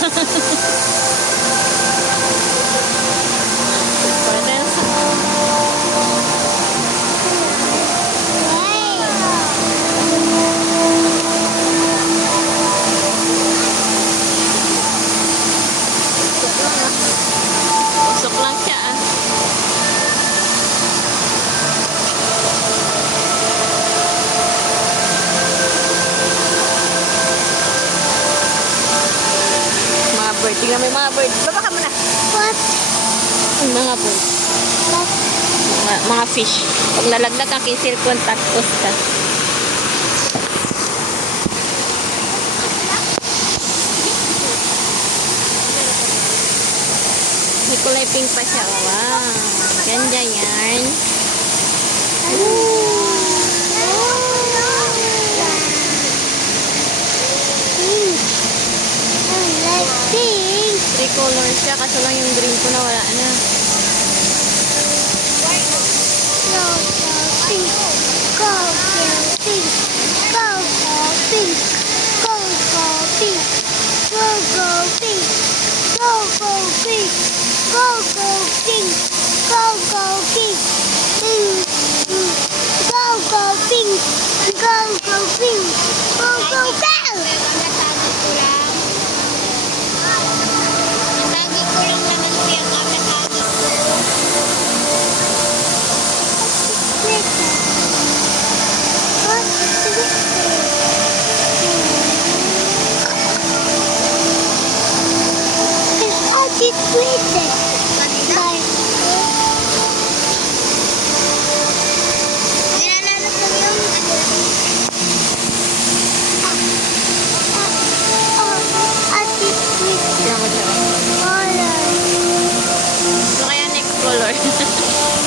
Usok lang siya ah. Mga bird. Tingnan mo yung mga bird. Baba ka muna. What? Mga bird. What? Mga fish. Pag nalaglag ka, kisil contact ka. May kulay pink pa siya. Wow. Ganda yan. Pink. I like pink. Three colors siya. Kaso lang yung green ko na wala na. Go, go, pink. Go, go, pink. Go, go, pink. Go, go, pink. Go, go, pink. Go, go, pink. Go, go, pink. Go, go, pink. Pink. Go, go, pink. Go, go, pink.